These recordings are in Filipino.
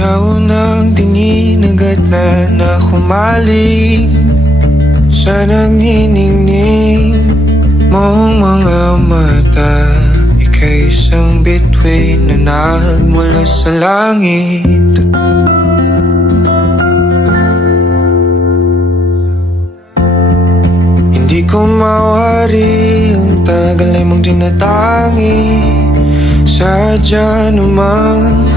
Sa unang tingin agad na humaling sa nagniningning mong mga mata. Ika'y isang bituin na nagmula sa langit. Hindi ko mawari ang tagal ay mong tinatangi. Sadya namang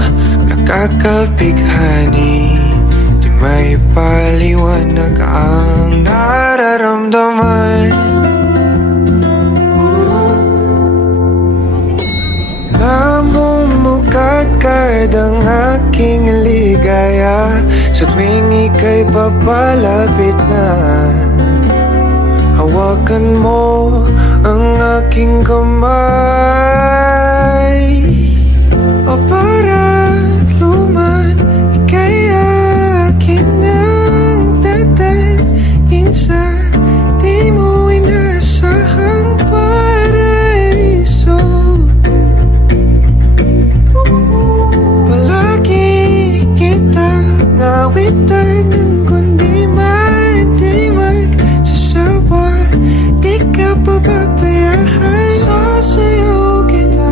nakakabighani, di may paliwanag ang nararamdaman. Namumukadkad ang aking ligaya sa tuwing ika'y papalapit na. Hawakan mo ang aking kamay, o para't luman, ika'y akin ang dadalhin sa di mo inasahang paraiso. Palagi kitang awitan ng kundi matimag sa sawa, di ka pababayaan. Sasayaw kita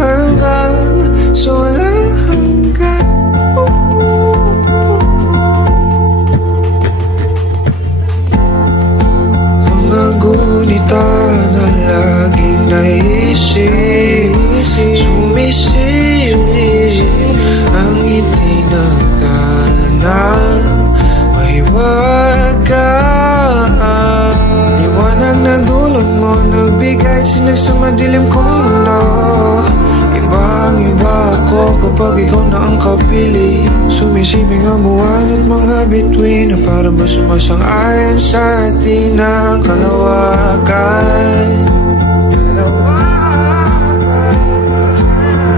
hanggang sa walang hanggan. Mga gunita na laging naisip, sumisilip ang ngiti ng tanang mahiwagaan. Liwanag na dulot mo, nagbigay sinag sa madilim kong mundo. Ibang-iba ako kapag ikaw na ang kapili. Sumisibing ang buwan at mga bituin na para ba sumasang-ayon sa atin ang kalawakan.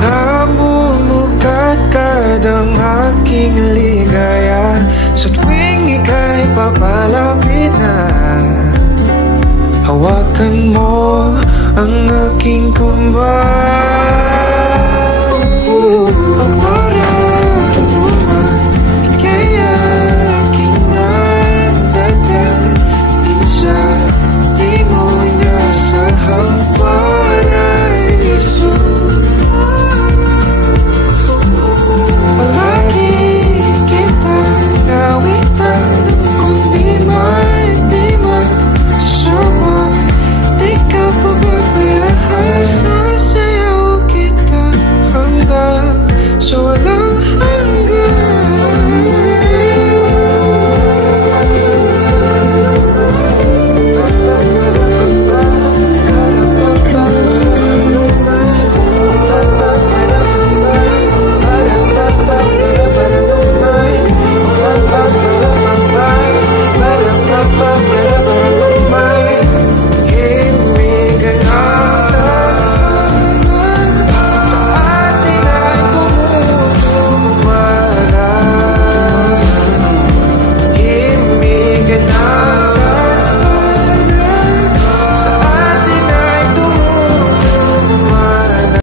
Namumukadkad ang aking ligaya sa tuwing ika'y papalapit na. Hawakan mo ang aking kamay.